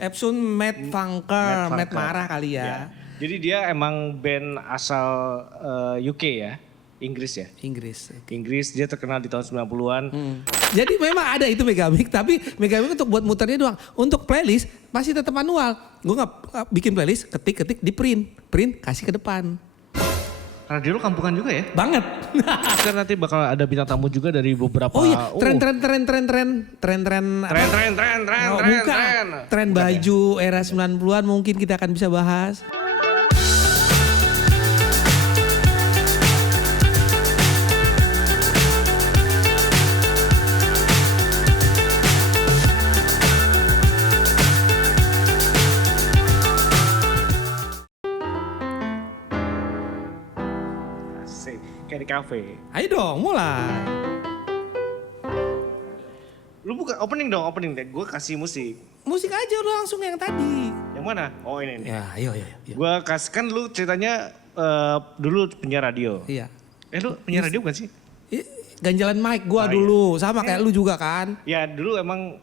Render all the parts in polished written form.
Epson Matt Funker, Matt marah kali ya. Jadi dia emang band asal UK ya, Inggris ya. Inggris dia terkenal di tahun 90-an. Jadi memang ada itu Megamix, tapi Megamix untuk buat muternya doang. Untuk playlist masih tetap manual. Gue nggak bikin playlist, ketik di print kasih ke depan. Radio lu kampungan juga ya? Banget. Kan nanti bakal ada bintang tamu juga dari beberapa. Oh iya, tren. Tren baju era 90-an mungkin kita akan bisa bahas. Kayak di kafe. Ayo dong, mulai. Lu buka opening deh. Gue kasih musik. Musik aja udah langsung yang tadi. Yang mana? Oh ini. Ya, ayo. Gue kasih kan lu ceritanya dulu penyiar radio. Iya. Lu penyiar radio bukan sih? Ganjalan mic gua dulu, sama kayak lu juga kan? Ya dulu emang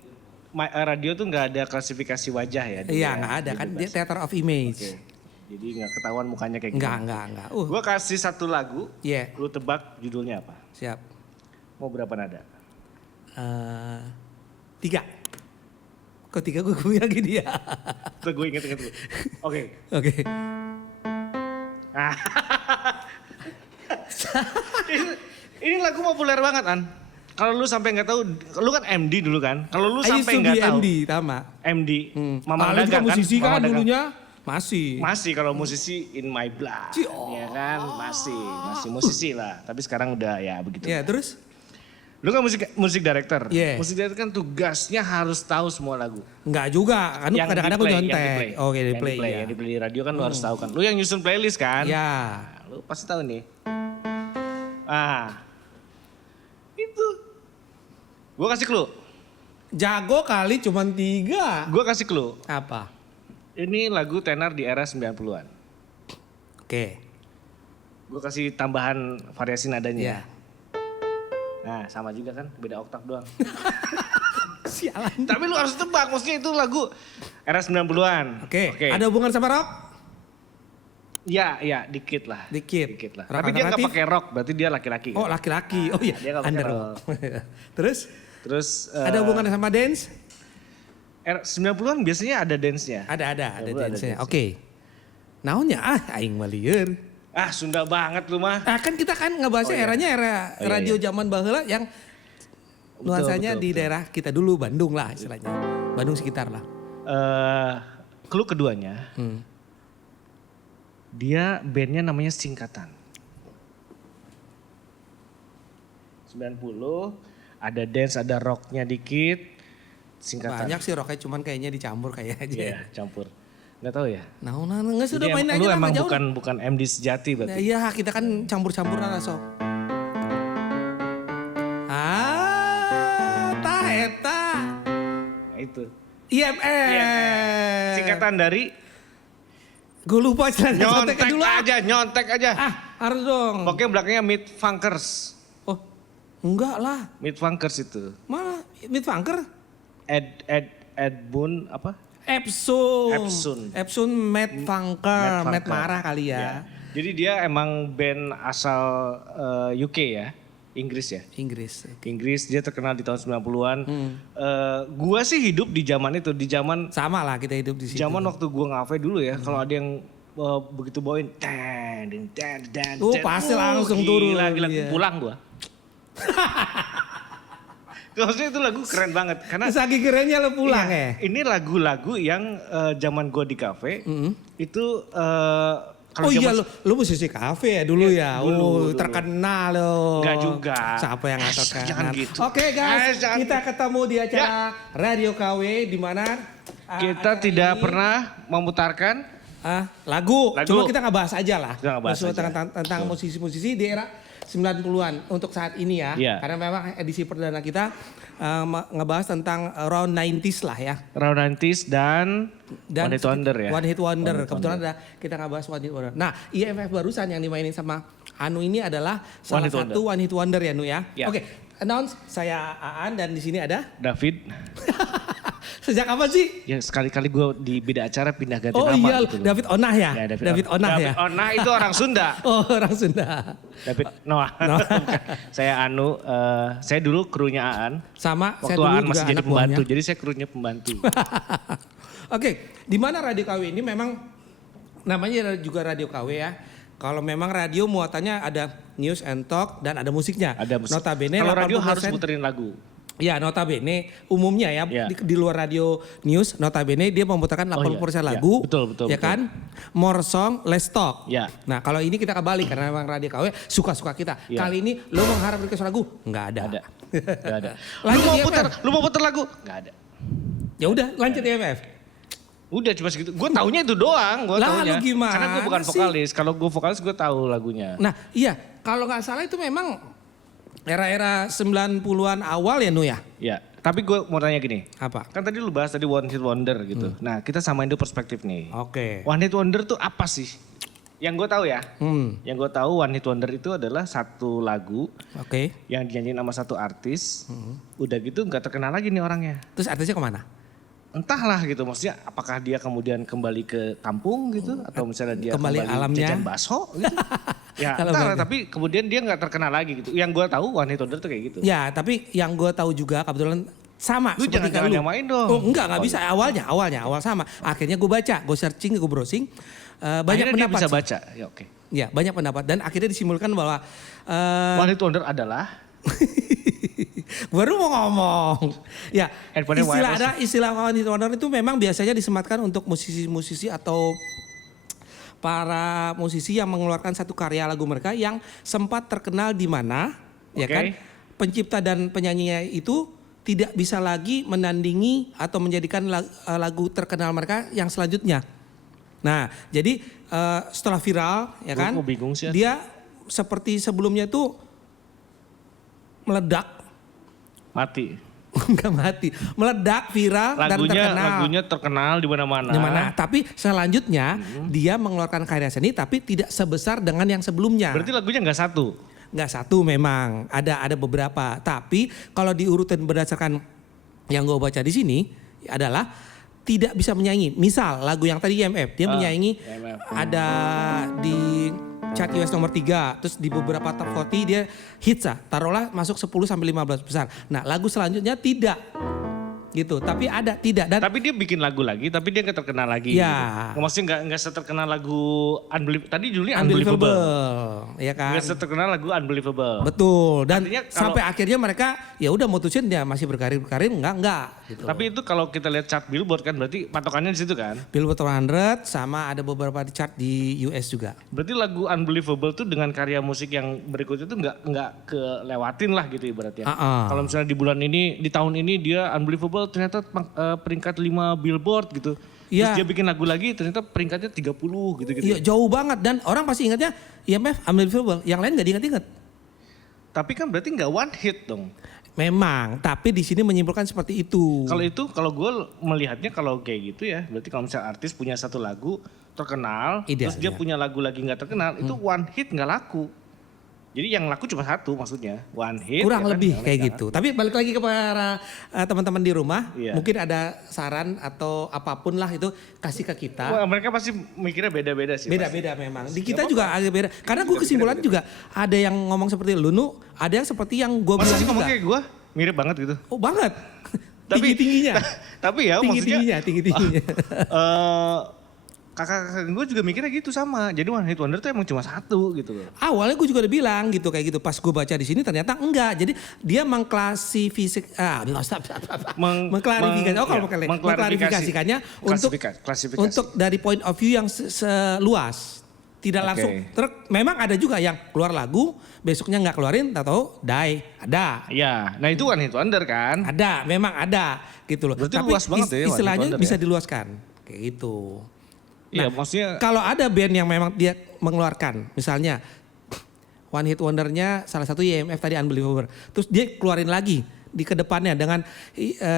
radio tuh nggak ada klasifikasi wajah ya. Iya nggak ada kan, dia theater of image. Okay. Jadi nggak ketahuan mukanya kayak gitu. Enggak. Gue kasih satu lagu, Iya. Lu tebak judulnya apa? Siap. Mau berapa nada? 3. Kok 3 gue lagi dia? Tuh gue inget. Oke. Ini lagu populer banget An. Kalau lu sampai nggak tahu, lu kan MD dulu kan? Kalau lu sampai nggak tahu. MD, Tama. MD. Mama Dagang kan? Musisi kan dulunya? Masih kalau musisi in my blood. Ya kan? Masih musisi lah. Tapi sekarang udah ya begitu. Ya terus? Lu kan musik director. Yeah. Musik director kan tugasnya harus tahu semua lagu. Enggak juga, kan kadang-kadang gue nyontek. Oke, yang di play radio kan lu harus tahu kan. Lu yang nyusun playlist kan? Ya. Lu pasti tahu nih. Itu. Gue kasih clue. Jago kali cuman 3. Gue kasih clue. Apa? Ini lagu tenar di era 90-an. Oke. Gue kasih tambahan variasi nadanya. Iya. Nah sama juga kan, beda oktav doang. Sialan. Tapi lu harus tebak, maksudnya itu lagu era 90-an. Oke. Ada hubungan sama rock? Ya, dikit lah. Dikit lah. Rock tapi dia nggak pakai rock, berarti dia laki-laki. Oh laki-laki, oh iya. Dia nggak pakai rock. Terus ada hubungan sama dance? 90-an biasanya ada dance-nya. Ada dance-nya. Oke. Naonnya aing malieur. Sunda banget lu mah. Kan kita kan ngebahasnya eranya era radio zaman baheula yang nuansanya di daerah kita dulu, Bandung lah istilahnya. Bandung sekitar lah. Clue keduanya. Dia bandnya namanya Singkatan. 90, ada dance, ada rocknya dikit. Singkatan. Banyak sih rocknya, cuman kayaknya dicampur kayak aja. Iya, campur. Nggak tahu ya? Nggak sudah main aja. Lu emang bukan MD sejati berarti? Iya, kita kan campur-campur lah sok. Eta. Itu. IMF. Singkatan dari? Gue lupa istilahnya. Nyontek aja. Harus dong. Pokoknya belakangnya Meat Funkers. Oh, enggak lah. Meat Funkers itu. Mana? Meat Funker? Edbun apa? Epson Matt Funker, Matt marah kali ya. Jadi dia emang band asal UK ya, Inggris ya. Inggris dia terkenal di tahun 90-an. Gua sih hidup di zaman itu, di zaman sama lah kita hidup di situ. Zaman waktu gua ngafe dulu ya, kalau ada yang begitu bawain pasti langsung turun. Gila, pulang gua. Maksudnya itu lagu keren banget karena saking kerennya lo pulang ya. Ini lagu-lagu yang zaman gue di kafe itu oh iya lo musisi kafe ya dulu ya. Dulu. Terkenal lo. Enggak juga. Siapa yang nggak terkenal? Jangan gitu. Oke guys, kita ketemu di acara Radio KW di mana kita tidak pernah memutarkan lagu. Cuma kita nggak bahas aja lah. Tentang musisi-musisi di era 90-an untuk saat ini ya. Karena memang edisi perdana kita ngebahas tentang round 90s lah ya. Round 90s dan One Hit Wonder ya. One Hit Wonder. Kebetulan ada kita ngebahas One Hit Wonder. Nah IMF barusan yang dimainin sama Anu ini adalah salah satu One Hit Wonder ya Nu ya. Oke, announce saya Aan dan di sini ada David. Sejak kapan sih? Ya sekali-kali gue di beda acara pindah ganti Oh nama iya, gitu loh. David Onah ya? Ya, David Onah ya? David Onah itu orang Sunda. Oh orang Sunda. David Noah. Saya Anu, saya dulu krunya Aan. Sama, Waktu saya dulu Aan juga masih jadi anak pembantu, buahnya. jadi saya krunya pembantu. Oke, di mana Radio KW ini memang namanya juga Radio KW ya. Kalau memang radio muatannya ada news and talk dan ada musiknya. Ada musik. Notabene Kalau radio 80%. harus muterin lagu. Ya notabene umumnya ya, Ya. di luar radio news notabene dia memutarkan 80% iya. lagu. Betul, betul, Ya betul. kan? More song, less talk. Ya. Nah kalau ini kita kebalik karena memang Radio KW suka-suka kita. Ya. Kali ini lo mengharap request lagu? Nggak ada. Ada. Gak ada. Lanjut lu mau putar lagu? Gak ada. Ya udah lanjut IMF. Udah cuma segitu. Gue taunya itu doang. Gua Lah, taunya. lu gimana Karena gue bukan sih? vokalis. Kalau gue vokalis gue tahu lagunya. Nah iya kalau nggak salah itu memang era-era 90-an awal ya Nu ya? Ya. Tapi gue mau tanya gini. Apa? Kan tadi lu bahas tadi One Hit Wonder gitu. Nah kita samain dulu perspektif nih. Oke. One Hit Wonder tuh apa sih? Yang gue tahu ya. Hmm. Yang gue tahu One Hit Wonder itu adalah satu lagu Oke. yang dinyanyiin sama satu artis. Udah gitu nggak terkenal lagi nih orangnya. Terus artisnya kemana? Entahlah gitu, maksudnya apakah dia kemudian kembali ke kampung gitu atau misalnya dia Kembali alamnya. jajan bakso gitu. Ya Kalau entahlah, mereka. tapi kemudian dia nggak terkenal lagi gitu. Yang gue tahu One Hit Wonder tuh kayak gitu. Ya tapi yang gue tahu juga kebetulan sama Lu seperti jangan lu. nyamain dong. Oh enggak Oh, bisa awal sama. Akhirnya gue baca, gue searching, gue browsing. Banyak Akhirnya dia pendapat bisa sih. baca, ya oke. Ya banyak pendapat dan akhirnya disimpulkan bahwa One Hit Wonder adalah baru mau ngomong. Ya Handphonenya istilah One Hit Wonder itu memang biasanya disematkan untuk musisi-musisi atau para musisi yang mengeluarkan satu karya lagu mereka yang sempat terkenal di mana, ya Oke. kan? Pencipta dan penyanyinya itu tidak bisa lagi menandingi atau menjadikan lagu terkenal mereka yang selanjutnya. Nah, jadi setelah viral, ya Gua kan? kok bingung sih. Dia seperti sebelumnya itu meledak, mati. nggak mati, meledak, viral dan terkenal. Lagunya terkenal di mana-mana. Di mana? Tapi selanjutnya dia mengeluarkan karya seni tapi tidak sebesar dengan yang sebelumnya. Berarti lagunya nggak satu. Nggak satu memang, ada beberapa. Tapi kalau diurutin berdasarkan yang gue baca di sini adalah tidak bisa menyanyi. Misal lagu yang tadi IMF, dia menyanyi IMF. ada di chart US nomor 3, terus di beberapa top 40 dia hits taruhlah masuk 10 sampai 15 besar. Nah, lagu selanjutnya tidak. Gitu, tapi ada tidak dan Tapi dia bikin lagu lagi, tapi dia nggak terkenal lagi. Ya. Maksudnya nggak seterkenal lagu Unbelievable. Tadi judulnya unbelievable, Unbelievable. ya kan? Nggak seterkenal lagu Unbelievable. Betul. Dan Artinya kalau- sampai akhirnya mereka ya udah mutusin dia masih berkarir enggak gitu. Tapi itu kalau kita lihat chart Billboard kan berarti patokannya di situ kan. Billboard 100 sama ada beberapa di chart di US juga. Berarti lagu Unbelievable tuh dengan karya musik yang berikutnya tuh nggak kelewatin lah gitu ibaratnya. Kalau misalnya di bulan ini, di tahun ini dia Unbelievable ternyata peringkat 5 Billboard gitu. Terus Iya. dia bikin lagu lagi ternyata peringkatnya 30 gitu-gitu. Iya jauh banget dan orang pasti ingatnya IMF Unbelievable, yang lain nggak diingat-ingat. Tapi kan berarti nggak one hit dong. Memang, tapi di sini menyimpulkan seperti itu. Kalau gue melihatnya kalau kayak gitu ya, berarti kalau misalnya artis punya satu lagu terkenal, Ideal, terus dia iya. punya lagu lagi nggak terkenal, itu one hit nggak laku. Jadi yang laku cuma satu maksudnya, one hit. Kurang ya kan, lebih yang kayak lain gitu. Tapi balik lagi ke para teman-teman di rumah, Iya. mungkin ada saran atau apapun lah itu kasih ke nggak. kita. Wah, mereka pasti mikirnya beda-beda sih. Beda-beda memang. Di kita juga agak beda. Karena gue kesimpulan juga ada yang ngomong seperti lu, Nu, ada yang seperti yang gue Masa bilang sih ngomong juga. kayak gue? Mirip banget gitu. Oh banget. Tapi- Tinggi-tingginya. Tapi ya maksudnya Tinggi-tingginya. kakak-kakak gue juga mikirnya gitu sama. Jadi One Hit Wonder tuh emang cuma satu gitu loh. Awalnya gue juga udah bilang gitu kayak gitu. Pas gue baca di sini ternyata enggak. Jadi dia mengklarifikasikannya klasifikasi. untuk dari point of view yang seluas. Tidak Oke. langsung. Memang ada juga yang keluar lagu, besoknya nggak keluarin, tahu die. Ada. Ya, nah itu One Hit Wonder kan. Ada, memang ada gitu loh. Berarti Tapi luas banget ya One Hit istilahnya Wonder bisa ya? diluaskan kayak gitu. Iya, maksudnya Kalau ada band yang memang dia mengeluarkan, misalnya One Hit Wonder-nya salah satu IMF tadi Unbelievable, terus dia keluarin lagi di kedepannya dengan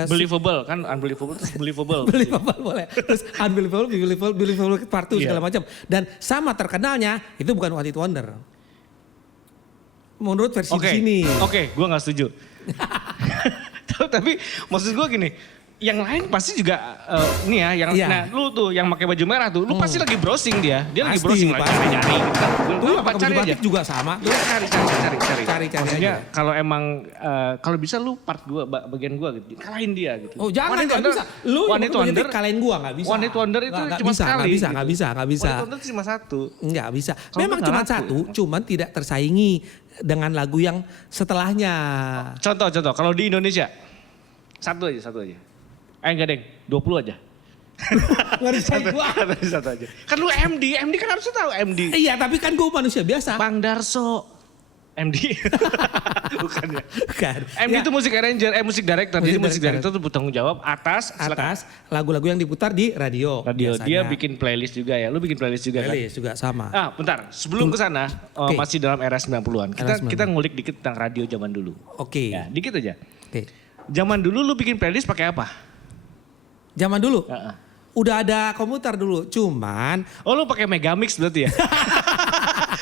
believable kan, unbelievable terus believable. Believable boleh, terus Unbelievable part 2 Iya. segala macam. Dan sama terkenalnya itu bukan One Hit Wonder. Menurut versi di sini. Oke, gue nggak setuju. Tapi maksud gue gini, yang lain pasti juga nih ya, yang nah lu tuh yang pakai baju merah tuh, lu pasti lagi browsing dia lagi browsing lagi nyari. Tuh pakai baju batik juga sama. Tuh cari Maksudnya aja. kalau emang kalau bisa lu part gua bagian gua gitu, kalahin dia gitu. Oh jangan, nggak bisa. Lu One Hit Wonder kalahin gua nggak bisa. One Hit Wonder itu cuma sekali. Nggak bisa. One Hit Wonder cuma satu. Nggak bisa. Kalau Memang cuma satu, cuman tidak tersaingi dengan lagu yang setelahnya. Contoh, kalau di Indonesia satu aja. Enggak deng, 20 aja. Ngerisain gua. Satu aja. Kan lu MD kan harusnya tahu MD. Iya tapi kan gua manusia biasa. Bang Darso. MD. Bukan ya. Bukan. MD itu musik arranger, musik director. Jadi musik director. director itu bertanggung jawab atas lagu-lagu yang diputar di radio. Biasanya. Dia bikin playlist juga ya. Lu bikin playlist juga kan? Playlist juga sama. Ah, bentar. Sebelum ke sana, masih dalam era 90-an. Kita ngulik dikit tentang radio zaman dulu. Oke. Ya, dikit aja. Oke. Zaman dulu lu bikin playlist pakai apa? Zaman dulu? Udah ada komputer dulu, cuman... Oh lu pakai Megamix berarti ya?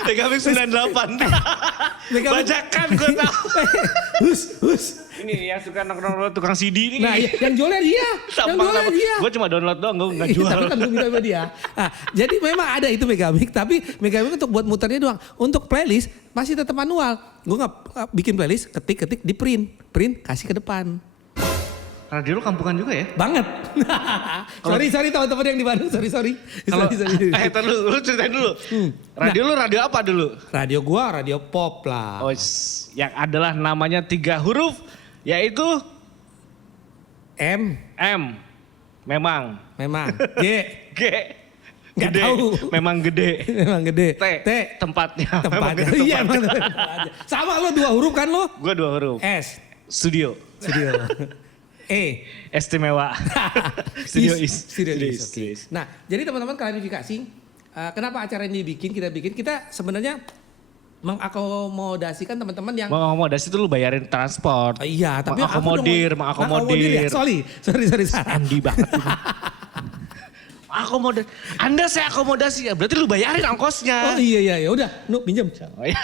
Megamix 98. Bajakan gue tau. Hus. Ini yang suka nongkrong tukang CD ini. Nah yang jualnya dia. Gue cuma download doang, gue gak jual. Tapi kan gue minta sama dia. Nah, jadi memang ada itu Megamix, tapi Megamix untuk buat muternya doang. Untuk playlist masih tetap manual. Gue gak bikin playlist, ketik di print, kasih ke depan. Radio lu kampungan juga ya? Banget. sorry teman-teman yang di Bandung, sorry. Kalau lu ceritain dulu. Radio lu radio apa dulu? Radio gua radio pop lah. Oh, yang adalah namanya 3 huruf yaitu M. Memang. G. Nggak tahu. Memang gede. T. Tempatnya. Iya emang tempatnya. Sama lo 2 huruf kan lo? Gua 2 huruf. S. Studio. Istimewa. Studio is. Okay. Nah, jadi teman-teman klarifikasi, kenapa acara ini kita bikin, kita sebenarnya mengakomodasikan teman-teman yang... Mengakomodasi itu lu bayarin transport. Iya, tapi mengakomodir. Ya? Sorry. Andi banget. Akomodir. Anda saya akomodasi ya, berarti lu bayarin ongkosnya. Oh iya, udah, pinjam. Oh, iya.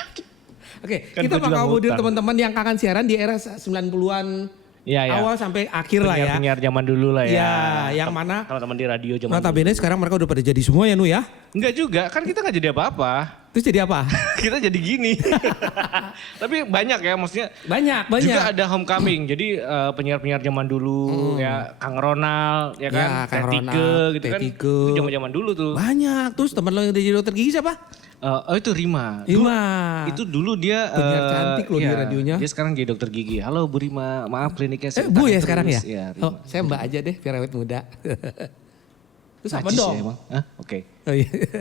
Oke, kan kita mengakomodir teman-teman yang akan siaran di era 90-an. Ya. Awal sampai akhir lah ya. Penyiar zaman dulu lah ya. Ya, yang mana teman-teman di radio zaman notabene dulu. Sekarang mereka udah pada jadi semua ya Nu ya? Enggak juga, kan kita gak jadi apa-apa. Terus jadi apa? Kita jadi gini. Tapi banyak ya maksudnya. Banyak. Juga ada homecoming, jadi penyiar-penyiar zaman dulu ya. Kang Ronald ya kan. Ya, Kang Ronald, gitu kan. Itu zaman-zaman dulu tuh. Banyak, terus teman lo yang jadi dokter gigi siapa? Itu Rima. Itu dulu dia penyiar cantik loh di radionya. Dia sekarang jadi dokter gigi. Halo Bu Rima, maaf kliniknya saya Bu ya sekarang ya? Oh, saya Mbak aja deh biar awet muda. Terus apa Najis dong? Ya, Oke.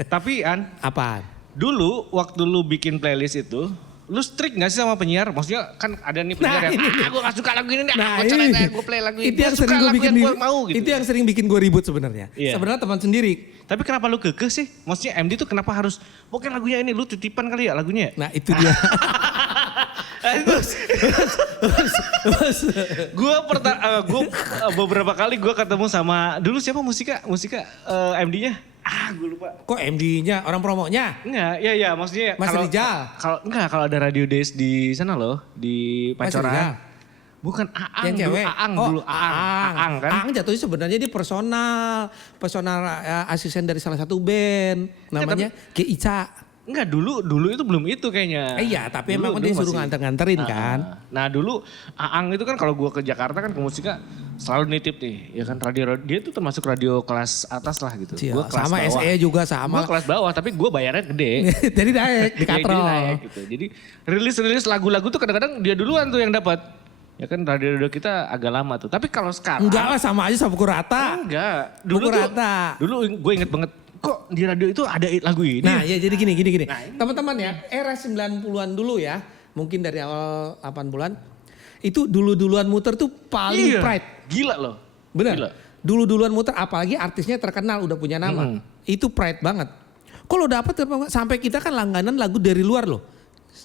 Tapi apaan? Dulu waktu lu bikin playlist itu, lu strict gak sih sama penyiar? Maksudnya kan ada nih penyiar yang, gue gak suka lagu ini, gue play lagu ini. Itu yang sering gue bikin gitu. Itu yang sering bikin gue ribut sebenarnya. Yeah. Sebenarnya teman sendiri. Tapi kenapa lu kekeh sih? Maksudnya MD tuh kenapa harus, mungkin lagunya ini lu titipan kali ya lagunya? Nah itu dia. Gue beberapa kali gue ketemu sama, dulu siapa musika MD-nya? Gue lupa. Kok MD-nya orang promonya? Enggak, iya maksudnya. Mas Rizal. Kalau ada Radio Days di sana loh, di Pancoran. Bukan Aang, yang cewek. Aang kan. Aang jatuhnya sebenarnya dia personal asisten dari salah satu band. Namanya Ki Ica. Enggak, dulu itu belum itu kayaknya. Iya, tapi emang dia suruh nganter-nganterin kan. Nah dulu Aang itu kan kalau gua ke Jakarta kan ke musika selalu nitip nih. Ya kan radio dia itu termasuk radio kelas atas lah gitu. Gua kelas sama bawah. SE juga sama. Gua kelas bawah tapi gua bayarnya gede. Jadi naik di katrol. Jadi naik gitu. Jadi rilis lagu-lagu tuh kadang-kadang dia duluan tuh yang dapat. Ya kan radio kita agak lama tuh. Tapi kalau sekarang. Enggak lah sama aja sama Pukul Rata. Enggak. Dulu gue inget banget. Kok di radio itu ada lagu ini? Nah ya jadi gini. Nah, teman-teman ya era 90-an dulu ya. Mungkin dari awal 80-an. Itu duluan muter tuh paling pride. Gila loh. Bener. Duluan muter apalagi artisnya terkenal udah punya nama. Itu pride banget. Kalau dapat sampai kita kan langganan lagu dari luar loh.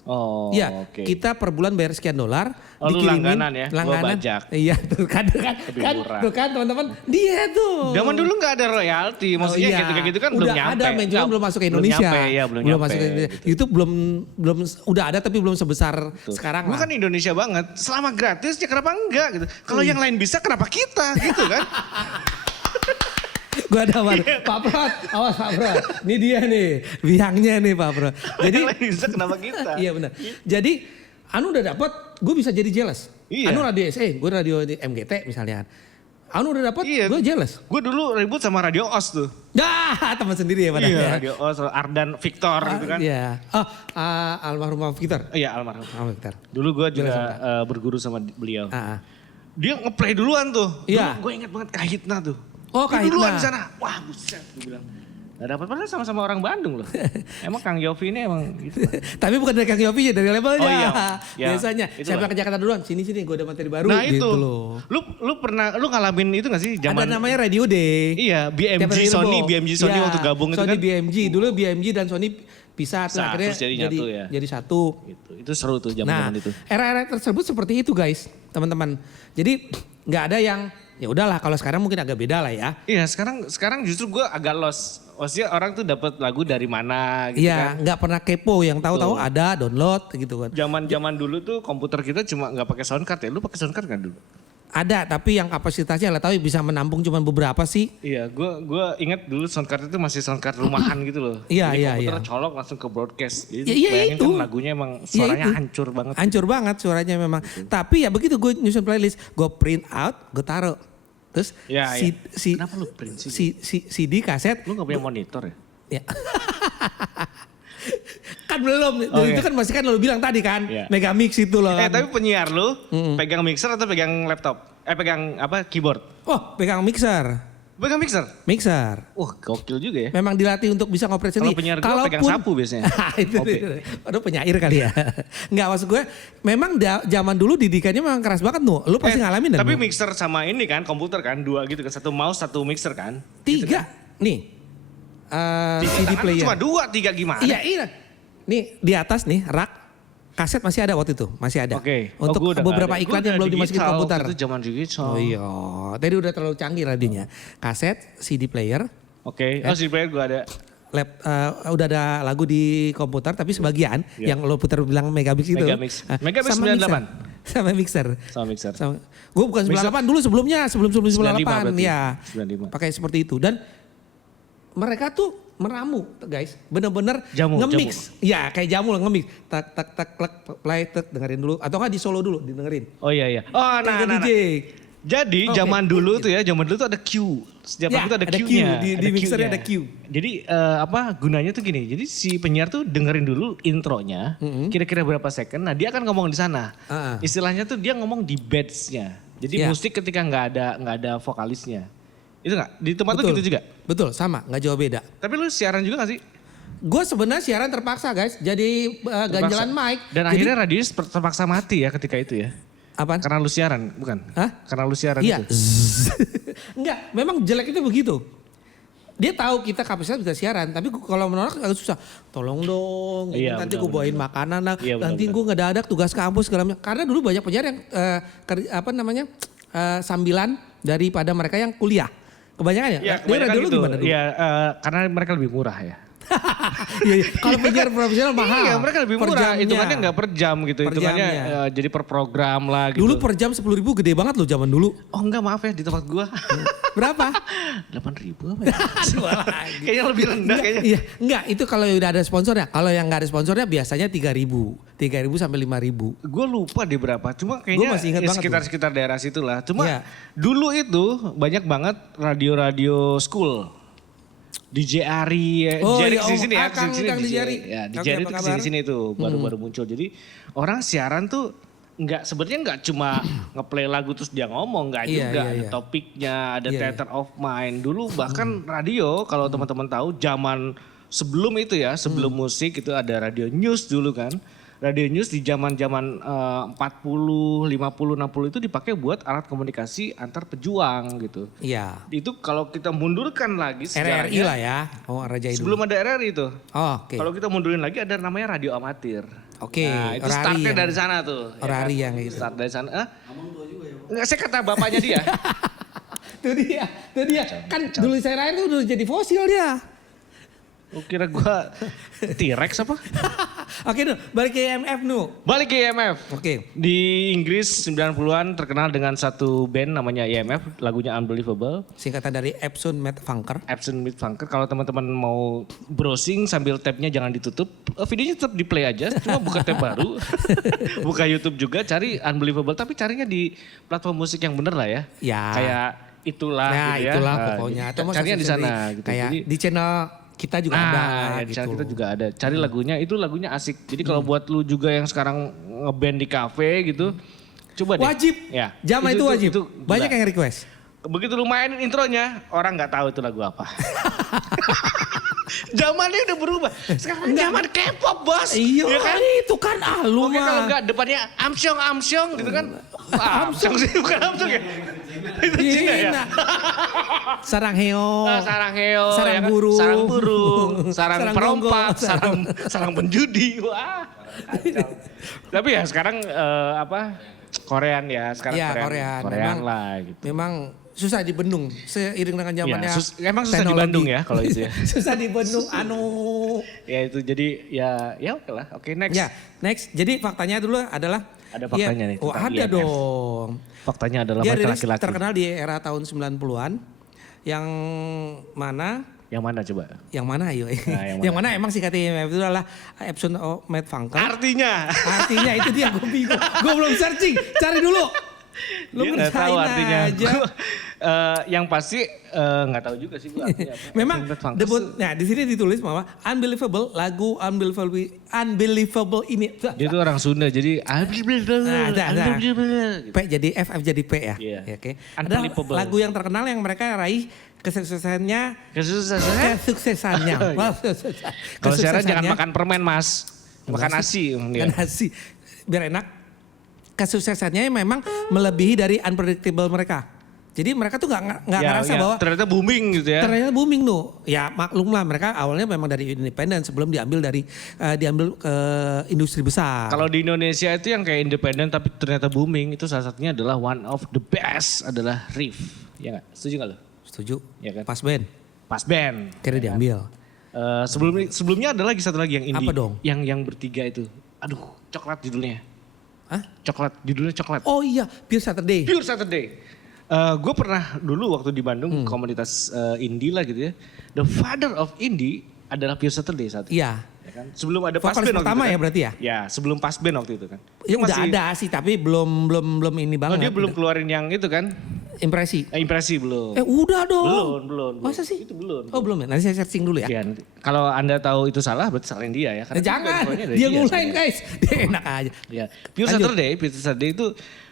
Oh, Iya, oke. kita per bulan bayar sekian dolar, Oh, lu dikirimin langganan ya? Gua bajak. Iya, tuh kan, Lebih murah. tuh kan teman-teman, dia tuh. Zaman dulu nggak ada royalti, maksudnya iya. kayak gitu kan belum udah nyampe. ada, men, cuma belum masuk ke Indonesia. Belum nyampe, ya, belum nyampe. masuk ke Indonesia. Gitu. YouTube belum udah ada tapi belum sebesar sekarang Lu lah. kan Indonesia banget, selama gratis ya kenapa enggak gitu. Kalau yang lain bisa kenapa kita gitu kan. Gue ada Pak Prot, awas Pak Prot. Ini dia nih, biangnya nih Pak Prot. Jadi yang lain bisa kenapa kita. iya benar. Jadi Anu udah dapat, gue bisa jadi jealous. Iya. Anu radio SE, gue radio di MGT misalnya. Anu udah dapat, Iya. gue jealous. Gue dulu ribut sama Radio OS tuh. Dah, teman sendiri ya padahal. Iya, ya. Radio OS, Ardan Victor gitu kan. Iya. Almarhum Pak Victor. Iya, almarhum. Victor. Dulu gue juga berguru sama beliau. Ah. Dia ngeplay duluan tuh. Iya. Gue ingat banget Kahitna tuh. Oh, Dia duluan Kahitna. di sana. Wah, buset gue bilang. Gak dapat padahal sama-sama orang Bandung loh. Emang Kang Yofi ini emang gitu. Tapi bukan dari Kang Yofi ya, dari labelnya. Oh iya. Ya, Biasanya. itulah. Siapa ke Jakarta duluan? Sini gue ada materi baru. Nah gitu itu, loh. lu pernah, lu ngalamin itu gak sih zaman? Ada namanya Radio Day. Iya, Tiap hari BMG Sony Iya, waktu gabung itu Sony kan. BMG, dulu BMG dan Sony pisah terus Pisah, akhirnya terus jadi nyatu ya. Jadi satu. Itu seru tuh zaman-zaman Nah, itu. era-era tersebut seperti itu guys, teman-teman. Jadi nggak ada yang ya udahlah kalau sekarang mungkin agak beda lah ya. Iya, sekarang justru gue agak lost. Maksudnya orang tuh dapat lagu dari mana gitu Iya, kan. nggak pernah kepo, yang tahu-tahu ada download gitu kan. Zaman dulu tuh komputer kita cuma nggak pakai soundcard ya. Lu pakai soundcard kan dulu? Ada, tapi yang kapasitasnya lah tahu bisa menampung cuma beberapa sih. Iya, gue ingat dulu soundcard itu masih soundcard rumahan gitu loh. Iya, Jadi iya, komputer iya. colok langsung ke broadcast. Jadi Iya, bayangin itu. kan lagunya emang Iya, suaranya itu. hancur banget. Hancur banget suaranya memang. Tapi ya begitu gue nyusun playlist, gue print out, gue taruh. Terus Ya, si, ya. si, Kenapa lu print sih? CD kaset. Lu gak punya monitor ya? Ya. Kan belum, Oh, itu iya. kan masih kan lo bilang tadi kan, Iya. Megamix itu loh. Tapi penyiar lu pegang mixer atau pegang laptop? Pegang apa? Keyboard? Oh, pegang mixer. Pegang mixer? Mixer. Wah, gokil juga ya. Memang dilatih untuk bisa ngoperate Kalau sendiri. penyiar gue pegang sapu biasanya. itu, Oke. Aduh penyair kali ya. Enggak, maksud gue memang zaman dulu didikannya memang keras banget tuh. Lu pasti ngalamin dan Tapi mixer sama ini kan, komputer kan, dua gitu kan. Satu mouse, satu mixer kan. tiga. Nih. Tiga CD tangan player. cuma dua, tiga gimana? Iya. Nih di atas nih rak kaset masih ada waktu itu, masih ada. Oke. Untuk gua udah beberapa nggak ada. iklan Gua yang udah belum dimasukin digital, komputer. Itu zaman digital. Oh iya, tadi udah terlalu canggih radionya. Kaset, CD player, Oke, oh CD player gue ada. udah ada lagu di komputer tapi sebagian yang lo putar bilang Megamix itu. Megamix. Megamix sama 98. mixer. Sama mixer. Sama mixer. Gue bukan 98 dulu sebelumnya, sebelum 95 98 berarti. ya. 95. Pakai seperti itu dan mereka tuh meramu guys, bener-bener Jamu, nge-mix. Ya kayak jamu lah nge-mix. Tak tak tak klek play tak dengerin dulu atau enggak di solo dulu dengerin. Oh iya. Oh nah. DJ. Jadi Oke. zaman dulu tuh ya, zaman dulu tuh ada cue. Setiap Ya, lagu tuh ada ada cue-nya. cue. Di Ada mixernya cue-nya. ada cue. Jadi gunanya tuh gini. Jadi si penyiar tuh dengerin dulu intronya, kira-kira berapa second. Nah dia akan ngomong di sana. Istilahnya tuh dia ngomong di beats-nya. Jadi Ya. musik ketika nggak ada vokalisnya. Itu nggak? Di tempat tuh Betul. gitu juga? Betul, sama, nggak jauh beda. Tapi lu siaran juga gak sih? Gue sebenarnya siaran terpaksa guys, jadi ganjalan mic. Dan Jadi- akhirnya radio terpaksa mati ya ketika itu ya? Apaan? Karena lu siaran, bukan? Hah? Karena lu siaran Iya. itu? Enggak, memang jelek itu begitu. Dia tahu kita kapasitas bisa siaran, tapi kalau menolak agak susah. Tolong dong, Iya, nanti gue benar, bawain makanan lah. Iya, benar, nanti gue ngedadak tugas kampus segala macam. Karena dulu banyak penyiar yang sambilan daripada mereka yang kuliah. Kebanyakan ya? Iya, Dia kebanyakan radio lu gitu. gimana dulu? Iya, karena mereka lebih murah ya. Iya, iya. Kalau penyiar profesional mahal. Iya, mereka lebih per murah. jamnya. Hitungannya nggak per jam gitu. Per Hitungannya jamnya. jadi per program lah gitu. Dulu per jam 10.000 gede banget loh zaman dulu. Oh enggak, maaf ya, di tempat gua. Berapa? 8.000 apa ya? Kayaknya lebih rendah kayaknya. Iya, enggak itu kalau udah ada sponsornya. Kalau yang nggak ada sponsornya biasanya 3.000 sampai 5.000. Gue lupa di berapa, cuma kayaknya masih ingat ya banget sekitar daerah situ lah. Cuma Iya. dulu itu banyak banget radio-radio school. DJ Ari, Oh, DJ Ari iya, kesini sini ya, Kang kesini DJ Ari. Ya, DJ Oke, Ari apa tuh kabar? kesini sini tuh baru-baru muncul. Jadi orang siaran tuh sebenarnya nggak cuma ngeplay lagu terus dia ngomong, nggak Iya, juga. iya, Ada iya. topiknya, ada Iya, theater of mind. Dulu bahkan radio kalau teman-teman tahu zaman sebelum itu ya, sebelum musik itu ada radio news dulu kan. Radio news di zaman-zaman 40, 50, 60 itu dipakai buat alat komunikasi antar pejuang gitu. Iya. Itu kalau kita mundurkan lagi RRI sejarahnya, lah ya. Oh, Raja Idul. sebelum ada RRI itu. Oh, oke. Kalau kita mundurin lagi ada namanya radio amatir. Oke, Nah, itu Orari startnya yang- dari sana tuh. Orari kan? yang gitu. Start dari sana. Enggak, saya kata bapaknya dia. Tuh dia. Kan dulu saya lahir tuh udah jadi fosil dia. Oh, kira gua T-Rex apa? Oke, Nu, balik ke IMF, Nu. Balik ke IMF. Oke. Di Inggris 90-an terkenal dengan satu band namanya IMF, lagunya Unbelievable. Singkatan dari Epson Matt Funker. Absent with Funker. Kalau teman-teman mau browsing sambil tabnya jangan ditutup, videonya tetap di play aja. Cuma buka tab baru, buka YouTube juga, cari Unbelievable. Tapi carinya di platform musik yang bener lah ya. Ya. Kayak itulah Nah, gitu ya. itulah Nah, pokoknya. gitu. Atau mau Carinya di sana sendiri. gitu. Kayak Jadi, di channel kita juga ada di gitu. channel kita juga ada. Cari lagunya, itu lagunya asik. Jadi kalau buat lu juga yang sekarang ngeband di kafe gitu, coba deh. Wajib. Ya. Zaman itu wajib. Itu Banyak gila. yang request. Begitu lu mainin intronya, orang nggak tahu itu lagu apa. Zamannya udah berubah. Sekarang zaman K-pop, Bos. Iya, Ya kan? itu kan lu Oke, kalau mah. enggak depannya Amsyong gitu kan. Amsyong sih bukan Amsyong ya. Itu Cina ya. Cina. Sarang heo. Sarang heo, Sarang ya kan? burung. Sarang burung, sarang Sarang perompak, gonggong, sarang penjudi. Wah, kacau. Tapi ya sekarang Korean ya, sekarang Iya, Korean Memang- lah gitu. Memang susah dibendung seiring dengan zamannya. Iya, emang susah di teknologi. Bandung ya kalau itu ya. Susah dibendung Ya itu jadi ya oke lah. Oke, next. Ya, next. Jadi faktanya dulu adalah Ada faktanya nih Oh, tentang ada IMF. dong. Faktanya adalah Dia mereka rilis laki-laki. terkenal di era tahun 90-an yang mana Yang mana coba? yang mana ayo? yang yang mana emang singkatnya IMF itu adalah Epson Matt Funker. Artinya. Artinya itu dia gue bingung. Gue belum searching. Cari dulu. Lu Dia nggak tahu bersaing artinya. aja. Yang pasti nggak tahu juga sih gue artinya apa. Memang Epson Funkers debut. tuh, Nah di sini ditulis bahwa Unbelievable, lagu Unbelievable ini. dia tuh orang Sunda jadi unbelievable. Nah, ada. Unbelievable. P jadi F jadi P ya. Iya. Ya, oke. Unbelievable. Ada lagu yang terkenal yang mereka raih kesuksesannya. Kesuksesannya. Kesuksesannya. Kalau siaran jangan makan permen mas. Makan nasi. Makan nasi. Biar enak. Kesuksesannya memang melebihi dari unpredictable mereka. Jadi mereka tuh nggak ngerasa bahwa ternyata booming gitu ya. ternyata booming tuh. Ya maklum lah mereka awalnya memang dari independen sebelum diambil ke industri besar. Kalau di Indonesia itu yang kayak independen tapi ternyata booming itu salah satunya adalah one of the best adalah Riff. Ya nggak? Setuju nggak lo? Setuju. Ya kan? Pas band. Pas band. Akhirnya diambil. Sebelumnya ada lagi satu lagi yang indie. Apa dong? Yang bertiga itu. Aduh, coklat judulnya. Hah? Coklat, judulnya coklat. Oh iya, Pure Saturday. Pure Saturday. Gue pernah dulu waktu di Bandung komunitas indie lah gitu ya. The father of indie adalah Pure Saturday saat itu. Iya. Ya kan? Sebelum ada pas Vokalis band waktu pertama itu ya kan. berarti ya? Ya sebelum pas band waktu itu kan. Ya udah ada sih tapi belum ini Oh banget. dia belum keluarin yang itu kan. Impresi. Impresi belum. Udah dong. Belum. Masa sih? Itu belum. Oh belum ya, nanti saya searching dulu ya. Ya, nanti. Kalau Anda tahu itu salah berarti salahin dia ya. Karena Jangan, pokoknya dari dia ngulain sebenarnya. guys. Dia enak aja. Ya, Pure Lanjut. Saturday itu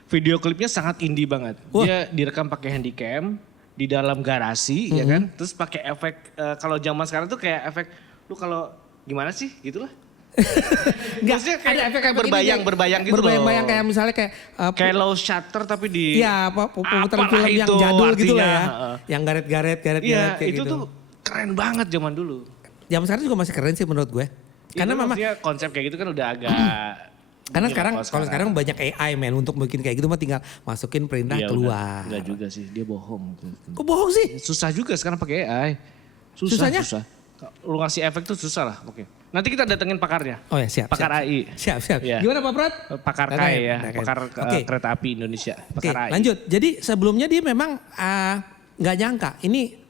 video klipnya sangat indie banget. Wah. Dia direkam pakai handycam di dalam garasi ya kan. Terus pakai efek kalau zaman sekarang tuh kayak efek lu kalau gimana sih gitulah. Enggak, Maksudnya kayak efek-efek ini berbayang-berbayang gitu loh. Berbayang-bayang kayak misalnya kayak Kayak low shutter tapi di iya pemutaran apalah film yang itu jadul gitu lah ya. artinya, Yang garet-garet Iya, kayak itu gitu. tuh keren banget zaman dulu. Zaman sekarang juga masih keren sih menurut gue. Karena Itu memang maksudnya konsep kayak gitu kan udah agak karena gila sekarang kalau sekarang banyak AI men untuk bikin kayak gitu mah tinggal masukin perintah Iya, keluar. Enggak juga sih, dia bohong. Kok bohong sih? Susah juga sekarang pakai AI. Susahnya? Susah. Lu ngasih efek tuh susah lah. Oke. Nanti kita datengin pakarnya. Oh ya siap. Pakar siap. AI. Siap. Iya. Gimana Pak Prat? Pakar Datangin, KAI ya. datangin. Pakar Oke. kereta api Indonesia. Oke, Pakar AI. lanjut. Jadi sebelumnya dia memang nggak nyangka ini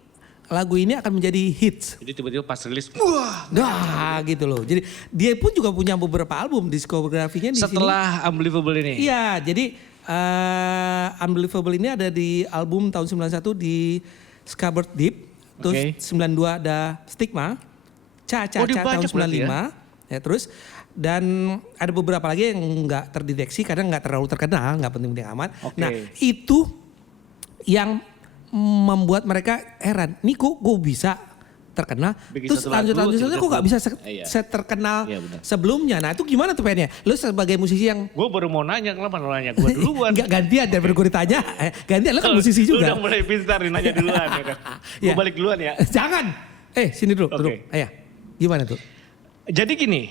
lagu ini akan menjadi hits. Jadi tiba-tiba pas rilis, wah. Nah gitu loh. Jadi dia pun juga punya beberapa album diskografinya di sini. Setelah Unbelievable ini. Iya, jadi Unbelievable ini ada di album tahun 91 di Scabbard Deep. Terus 92 ada Stigma. Oh, dia tahun banyak 95. berarti Ya terus dan ada beberapa lagi yang nggak terdeteksi karena nggak terlalu terkenal, nggak penting-penting amat. Oke. Nah itu yang membuat mereka heran. Nih kok gue bisa terkenal, Bikin terus satu lagu, lanjut kok tiba-tiba gak bisa iya. seterkenal Iya, benar. sebelumnya. Nah itu gimana tuh pengennya? Lu sebagai musisi yang Gue baru mau nanya, kenapa lu nanya gue duluan? Enggak gantian daripada gue ditanya. Gantian lu kan musisi Lu juga. udah mulai pintar nih nanya duluan ya kan. Gue Iya. balik duluan ya. Jangan. Sini dulu, Oke. duduk. Ayo. Gimana tuh? Jadi gini.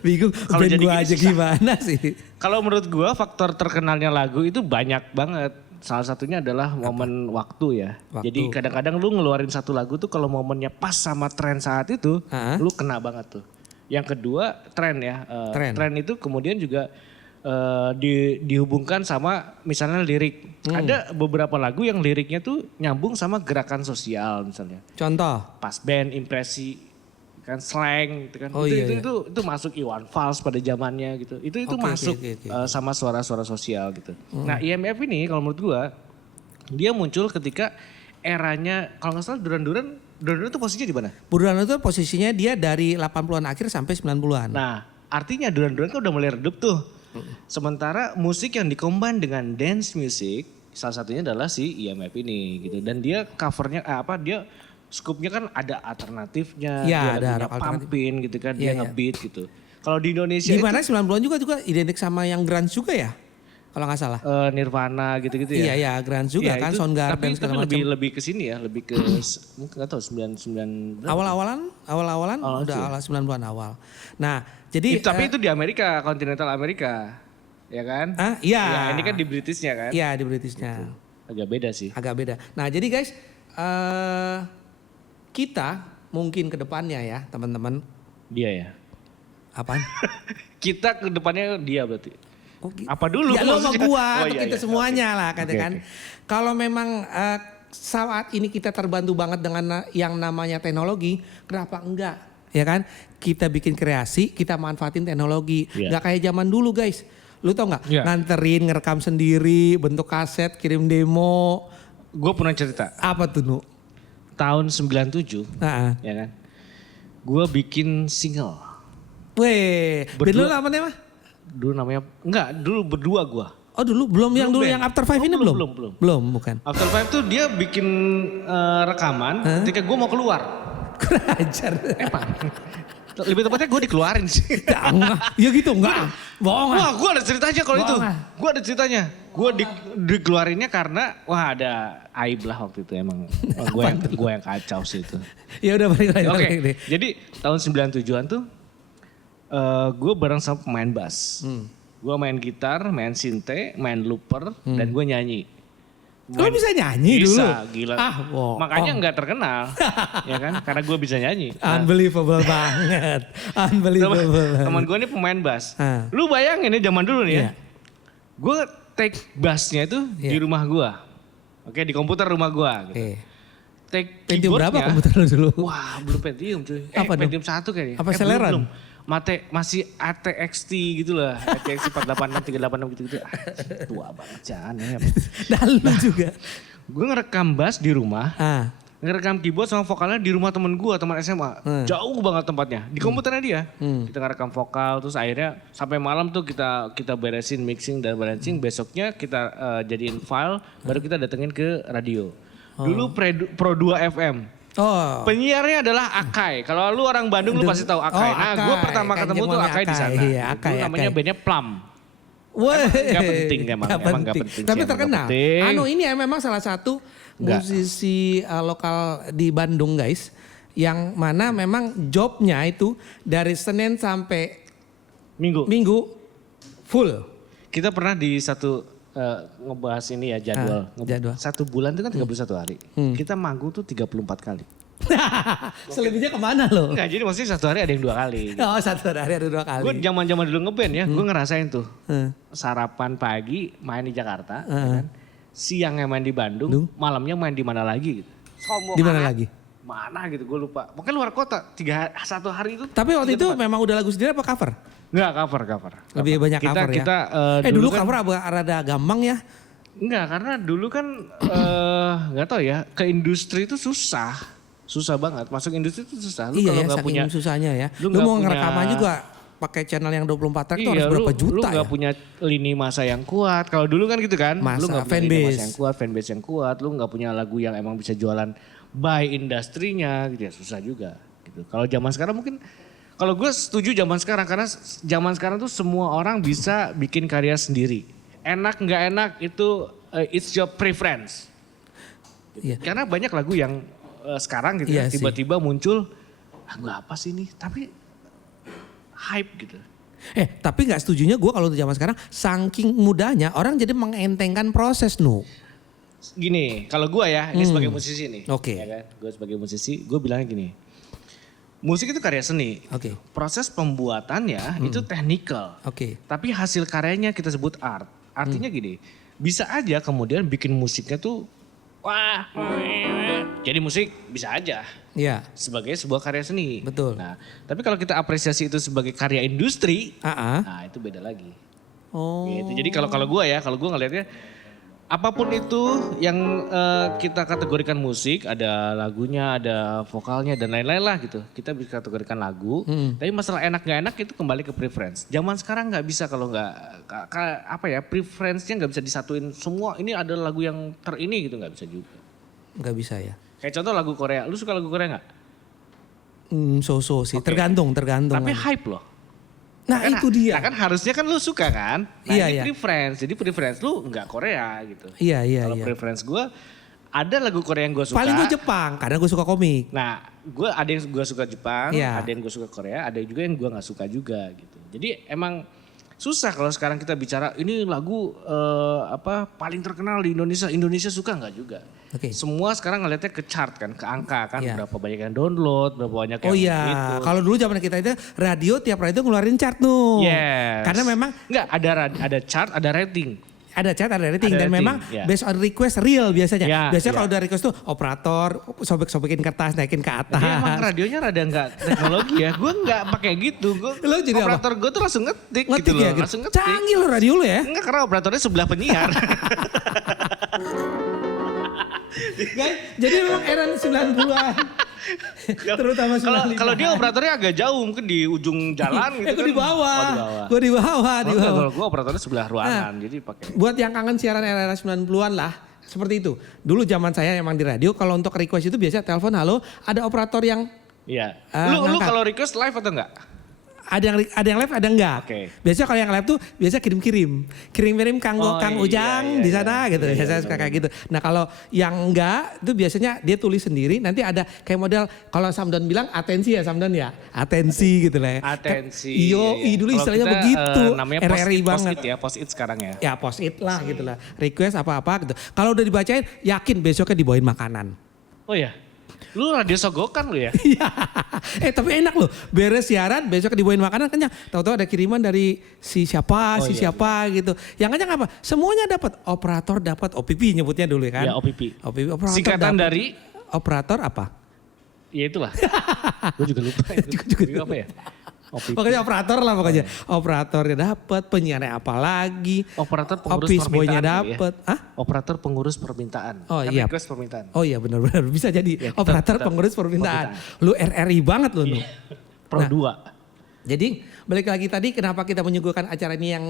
Bingung Kalau band jadi gue gini aja susah. gimana sih. Kalau menurut gua faktor terkenalnya lagu itu banyak banget. Salah satunya adalah momen waktu ya. Waktu. Jadi kadang-kadang lu ngeluarin satu lagu tuh kalau momennya pas sama tren saat itu, lu kena banget tuh. Yang kedua tren ya. Tren itu kemudian juga dihubungkan sama misalnya lirik. Ada beberapa lagu yang liriknya tuh nyambung sama gerakan sosial misalnya. Contoh. Pas band, impresi, kan slang gitu kan. Oh, itu masuk Iwan Fals pada zamannya gitu. Itu Oke, masuk oke. sama suara-suara sosial gitu. Nah, IMF ini kalau menurut gua dia muncul ketika eranya kalau nggak salah Duran Duran itu posisinya di mana? Duran itu posisinya dia dari 80-an akhir sampai 90-an. Nah, artinya Duran Duran kan udah mulai redup tuh. Sementara musik yang dikombin dengan dance music salah satunya adalah si IMF ini gitu. Dan dia covernya dia skupnya kan ada alternatifnya, Ya, dia ada lagunya pumpin gitu kan, dia Iya. ngebeat gitu. Kalau di Indonesia Gimana itu 90-an juga identik sama yang grunge juga ya? Kalau nggak salah. Nirvana gitu-gitu ya. Iya, grunge juga Iya, kan, itu, Soundgarden tapi segala macam. lebih ke sini ya, lebih ke mungkin nggak tahu 99 berapa? Awal-awalan udah awal 90-an awal. Nah, jadi Tapi itu di Amerika, kontinental Amerika. Ya kan? Iya. Ya, ini kan di Britishnya kan? Iya, di Britishnya. Agak beda sih. Agak beda. Nah, jadi guys, kita mungkin ke depannya ya, teman-teman. Dia ya. Apaan? Kita ke depannya dia berarti. Oh, Apa dulu Ya lo sama maksudnya? gua, Oh, atau iya, kita iya. semuanya Oke. lah Oke, katakan. oke. Kalau memang saat ini kita terbantu banget dengan yang namanya teknologi, kenapa enggak? Ya kan? Kita bikin kreasi, kita manfaatin teknologi. Iya. Nggak kayak zaman dulu guys. Lu tau nggak? Iya. Nganterin, ngerekam sendiri, bentuk kaset, kirim demo. Gue pernah cerita. Apa tuh Nu? Tahun 97, Nah, ya kan? Gue bikin single. weh, band lu namanya apa? Dulu namanya, dulu berdua gue. Oh dulu belum yang dulu band. yang After Five Oh, ini belum? belum. Belum, bukan. After Five tuh dia bikin rekaman ketika gue mau keluar. Kurang ajar. Lebih tepatnya gue dikeluarin sih. Enggak. Ya gitu enggak. Bohong ah. Wah, gue ada ceritanya kalau itu. Bohong ah. Gue ada ceritanya. Gue dikeluarinnya karena ada aib lah waktu itu emang. Gue yang kacau sih itu. Ya udah balik lagi. Oke, balik deh. jadi tahun 97-an tuh gue bareng sama pemain bass. Gue main gitar, main sinte, main looper, dan gue nyanyi. Lo bisa nyanyi dulu? Bisa, gila. Bohong. Makanya nggak terkenal, ya kan? Karena gue bisa nyanyi. Unbelievable banget. Unbelievable. Teman gue ini pemain bass. Ah. Lu bayangin ya zaman dulu nih ya. Iya. Gue take bassnya itu di Iya. rumah gue. Oke, di komputer rumah gue. Gitu. Oke. Take Pentium berapa keyboardnya. komputer lo dulu? Wah, belum Pentium cuy. Apa dong? Pentium 1 kayaknya. Apa Celeron? Belum. Masih ATXT gitu lah. ATXT 486, 386 gitu-gitu. Tua banget jangan ya. Dan lu juga. Gue ngerekam bass di rumah. Ah. Ngerekam keyboard sama vokalnya di rumah temen gue, teman SMA. Jauh banget tempatnya. Di komputernya dia. Kita ngerekam vokal, terus akhirnya sampai malam tuh kita beresin mixing dan balancing. Besoknya kita jadiin file, baru kita datengin ke radio. Dulu Pro 2 FM. Oh. Penyiarnya adalah Akai. Kalau lu orang Bandung lu pasti tahu Akai. Oh, Nah, Akai. gue pertama Kanjeng ketemu tuh Wami Akai di Akai. sana. Iya, Akai, Dulu namanya Akai. bandnya Plum. Wah, Gak penting emang gak penting sih, Tapi emang terkenal. gak penting. Anu ini memang salah satu musisi lokal di Bandung guys. Yang mana memang jobnya itu dari Senin sampai Minggu full. Kita pernah di satu ngebahas ini ya jadwal. jadwal. Satu bulan itu kan 31 hari. Kita manggung tuh 34 kali. Selebihnya kemana lo? Enggak, jadi maksudnya satu hari ada yang 2 kali. Oh, satu hari ada 2 kali. Gue zaman-zaman dulu ngeband ya, gue ngerasain tuh. Sarapan pagi main di Jakarta, ya kan? Siangnya main di Bandung, malamnya main di mana lagi gitu. Di mana lagi? Mana gitu, gue lupa. Pokoknya luar kota, satu hari itu. Tapi waktu itu memang udah lagu sendiri apa cover? Enggak, cover. Lebih banyak cover ya? Kita dulu kan, cover rada gampang ya? enggak, karena dulu kan enggak tahu ya, ke industri itu susah. Susah banget, masuk industri itu susah. Lu Iya kalau ya, nggak saking punya susahnya ya. lu Lu nggak mau punya- ngerekaman juga pakai channel yang 24 track itu harus Iya, berapa lu juta nggak ya? punya lini masa yang kuat. Kalau dulu kan gitu kan, Masa, lu nggak punya lini fanbase. masa yang kuat, fanbase yang kuat, lu nggak punya lagu yang emang bisa jualan by industrinya, gitu ya susah juga. Gitu. Kalau zaman sekarang mungkin, kalau gue setuju zaman sekarang karena zaman sekarang tuh semua orang bisa bikin karya sendiri. Enak nggak enak itu it's your preference. Iya. Karena banyak lagu yang sekarang gitu Iya ya, sih. tiba-tiba muncul lagu apa sih ini? Tapi hype gitu. Tapi nggak setujunya gue kalau untuk zaman sekarang saking mudahnya orang jadi mengentengkan proses Gini, kalau gue ya, ini sebagai musisi nih. Oke. Ya kan? Gue sebagai musisi, gue bilangnya gini. Musik itu karya seni. Oke. Proses pembuatannya itu technical. Oke. Tapi hasil karyanya kita sebut art. Artinya gini, bisa aja kemudian bikin musiknya tuh wah, jadi musik bisa aja. Iya. Sebagai sebuah karya seni. Betul. Nah, tapi kalau kita apresiasi itu sebagai karya industri, nah itu beda lagi. Oh. Gitu. Jadi kalau gue ngelihatnya apapun itu yang kita kategorikan musik, ada lagunya, ada vokalnya dan lain-lain lah gitu. Kita bisa kategorikan lagu, tapi masalah enak gak enak itu kembali ke preference. Zaman sekarang nggak bisa kalau preference-nya nggak bisa disatuin semua. Ini ada lagu yang terini gitu, nggak bisa juga. Nggak bisa ya. Kayak contoh lagu Korea, lu suka lagu Korea nggak? So-so sih, Okay. tergantung. Tapi hype loh. Nah Kan, itu dia. Nah kan harusnya kan lu suka kan? Nah Iya, ini iya. preference, jadi preference lu nggak Korea gitu. Iya. Kalau preference gue, ada lagu Korea yang gue suka. Paling gue Jepang, karena gue suka komik. Nah gue ada yang gue suka Jepang, Iya. ada yang gue suka Korea, ada juga yang gue nggak suka juga gitu. Jadi emang susah kalau sekarang kita bicara ini lagu paling terkenal di Indonesia. Indonesia suka nggak juga. Oke. Semua sekarang ngeliatnya ke chart kan, ke angka kan, Iya. berapa banyak yang download, berapa banyak yang Oh iya, gitu. kalau dulu zaman kita itu radio tiap radio ngeluarin chart Yes. Karena memang Enggak, ada chart, ada rating. ada chart, ada rating Ada dan rating, memang ya. based on request real biasanya. Ya, Biasanya ya. kalau udah request tuh operator sobek-sobekin kertas naikin ke atas. Jadi emang radionya rada enggak teknologi ya. Gue enggak pakai gitu. Lo jadi apa? Operator gue tuh langsung ngetik Ngetik gitu ya, loh. gitu. Langsung ngetik. Canggih lo radio lo ya. Enggak, karena operatornya sebelah penyiar. Guys, jadi memang era 90-an. Terutama 95. Kalau dia operatornya agak jauh, mungkin di ujung jalan gitu gue kan. di bawah. Oh, di bawah. Gue di bawah, di bawah. Kalau gue operatornya sebelah ruangan, jadi pakai. Buat yang kangen siaran era 90-an lah. Seperti itu. Dulu zaman saya emang di radio kalau untuk request itu biasa telepon halo, ada operator yang Iya. Lu ngangkat. kalau request live atau enggak? ada yang live ada enggak. Oke. Biasanya kalau yang live tuh biasa kirim-kirim Kang Oh, Ujang iya, di sana gitu. Iya, Biasanya iya, suka kayak gitu. Nah kalau yang enggak itu biasanya dia tulis sendiri. Nanti ada kayak model kalau Samdon bilang atensi ya Samdon ya. Atensi gitu lah ya. Atensi. Iyo, dulu Kalau istilahnya kita, begitu. namanya RRI banget. post-it ya, post-it sekarang ya. Ya post it lah gitu lah. Request apa-apa gitu. Kalau udah dibacain yakin besoknya dibawain makanan. Oh ya, lu radio sogokan lu ya? Iya. Tapi enak loh. Beres siaran besok dibawain makanan kenyang. Tahu-tahu ada kiriman dari si siapa gitu. Yang kenyang apa? Semuanya dapat. Operator dapat, OPP nyebutnya dulu ya kan. Ya OPP. Operator Singkatan dapet. dari? Operator apa? Ya itulah. Gue juga lupa. Juga apa ya? OPP. Pokoknya operator lah pokoknya. Operatornya dapat, penyiarnya apa lagi? Operator pengurus Office boy-nya permintaan kali ya. dapat. Hah? Operator pengurus permintaan. Oh Kan iya. request permintaan. Oh iya benar-benar bisa jadi Ya, operator tetap pengurus permintaan. Lu RRI banget lu. Nu. Pro Nah. 2. Jadi balik lagi tadi kenapa kita menyuguhkan acara ini yang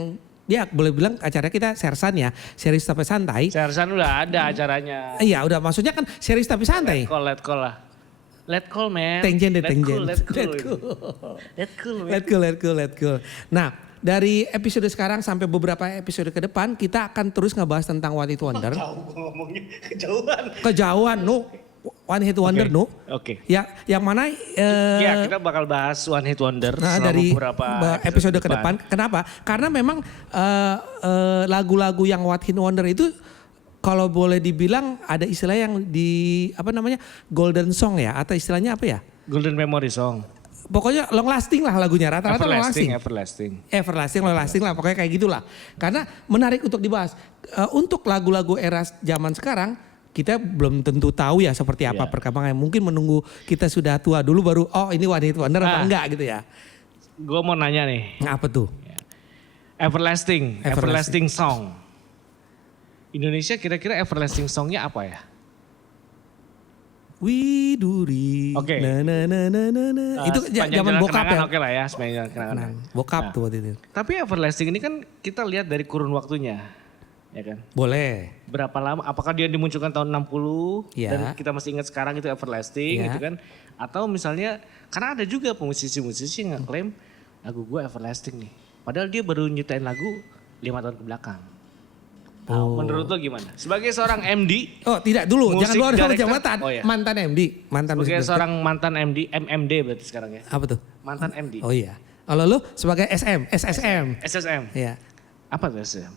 ya boleh bilang acara kita sersan ya, series tapi santai. Sersan udah ada acaranya. Iya udah maksudnya kan series tapi santai. Let call lah. Let call man. Tangent deh Let tangent. cool, let cool. Let cool man. Let cool. Nah dari episode sekarang sampai beberapa episode ke depan kita akan terus ngebahas tentang One Hit Wonder. Jauh ngomongnya kejauhan. Kejauhan One Hit Wonder Oke. Ya yang mana Ya kita bakal bahas One Hit Wonder selama dari beberapa episode ke depan. Kenapa? Karena memang lagu-lagu yang One Hit Wonder itu kalau boleh dibilang ada istilah yang di golden song ya atau istilahnya apa ya? Golden Memory Song. Pokoknya long lasting lah lagunya rata-rata long lasting. Everlasting. Long lasting lah pokoknya kayak gitulah. Karena menarik untuk dibahas. Untuk lagu-lagu era zaman sekarang kita belum tentu tahu ya seperti apa perkembangannya. Mungkin menunggu kita sudah tua dulu baru ini One Hit Wonder apa enggak gitu ya. Gue mau nanya nih. Nah, apa tuh? Everlasting Song. Indonesia kira-kira Everlasting Songnya apa ya? Widuri. Oke. Itu zaman bokap ya. Oke lah ya, sepanjang kenangan. Bokap tuh waktu itu. Tapi Everlasting ini kan kita lihat dari kurun waktunya. Ya kan? Boleh. Berapa lama? Apakah dia dimunculkan tahun 60 Ya. dan kita masih ingat sekarang itu Everlasting Ya. gitu kan? Atau misalnya karena ada juga musisi-musisi yang ngeklaim lagu gue Everlasting nih. Padahal dia baru nyiptain lagu 5 tahun ke belakang. Nah, menurut lo gimana? Sebagai seorang MD. Oh tidak dulu, Musik jangan keluar dari director. jabatan. Oh, iya. Mantan MD, mantan Sebagai musik seorang mantan MD, MMD berarti sekarang ya. director. Apa tuh? Mantan MD. Oh iya. Kalau lu sebagai SSM. SSM. Iya. Apa tuh SSM?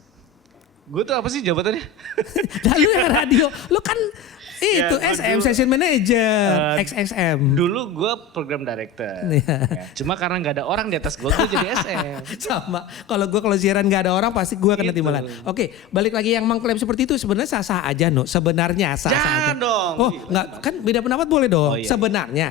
Gue tuh apa sih jabatannya? Dan lu yang radio, lu kan itu Ya, SM, dulu, Session Manager, XXM. Dulu gue program director. Iya. Ya, cuma karena nggak ada orang di atas gue jadi SM. Sama, kalau siaran gak ada orang pasti gue kena Gitu. timbalan. Oke, balik lagi yang mengklaim seperti itu sebenarnya sah-sah aja no. Sebenarnya sah-sah aja. Jangan dong. Oh enggak, kan beda pendapat boleh dong. Oh, iya. Sebenarnya,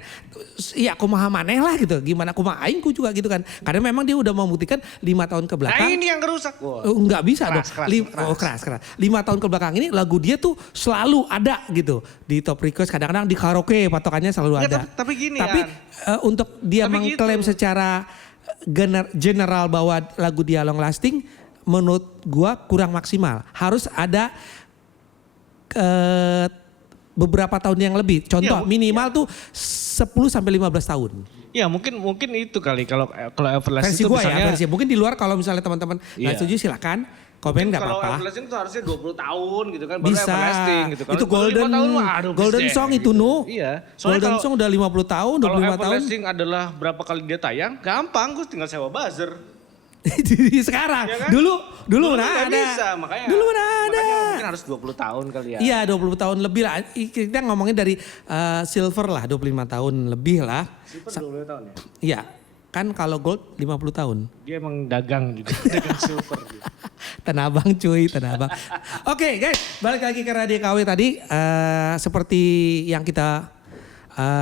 iya kumaha maneh lah gitu. Gimana kumaha aing ku juga gitu kan. Karena memang dia udah membuktikan 5 tahun ke Nah belakang. ini yang kerusak. Oh, nggak bisa Keras, dong. keras. Keras. 5 tahun ke belakang ini lagu dia tuh selalu ada gitu. Di top request kadang-kadang di karaoke patokannya selalu Ya, ada. tapi gini Tapi An. untuk dia Tapi mengklaim gitu. secara general bahwa lagu dia long lasting menurut gua kurang maksimal. Harus ada beberapa tahun yang lebih. Contoh minimal tuh 10 sampai 15 tahun. Ya mungkin itu kali kalau Everlast Versi itu gua misalnya. ya, versi. Mungkin di luar kalau misalnya teman-teman nggak Iya. setuju silakan komen nggak Kalau apa-apa. Everlasting itu harusnya 20 tahun gitu kan. Baru Bisa. Everlasting gitu. Kalau Itu 5 tahun, wah, aduh, golden bisa, song gitu. itu nu. Iya. Golden kalau- song udah 50 tahun, Kalau 25 tahun. Everlasting adalah berapa kali dia tayang, gampang gue tinggal sewa buzzer. Jadi sekarang, Ya kan? dulu kan mana nggak ada. bisa, makanya. Dulu mana ada. Makanya mungkin harus 20 tahun kali ya. Iya 20 tahun lebih lah. Kita ngomongin dari silver lah 25 tahun lebih lah. Silver 20 tahun ya. Iya kan kalau gold 50 tahun. Dia emang dagang juga, dagang silver. Gitu. Tanah Abang cuy, Tanah Abang. Oke guys, balik lagi ke Radio KW tadi. Seperti yang kita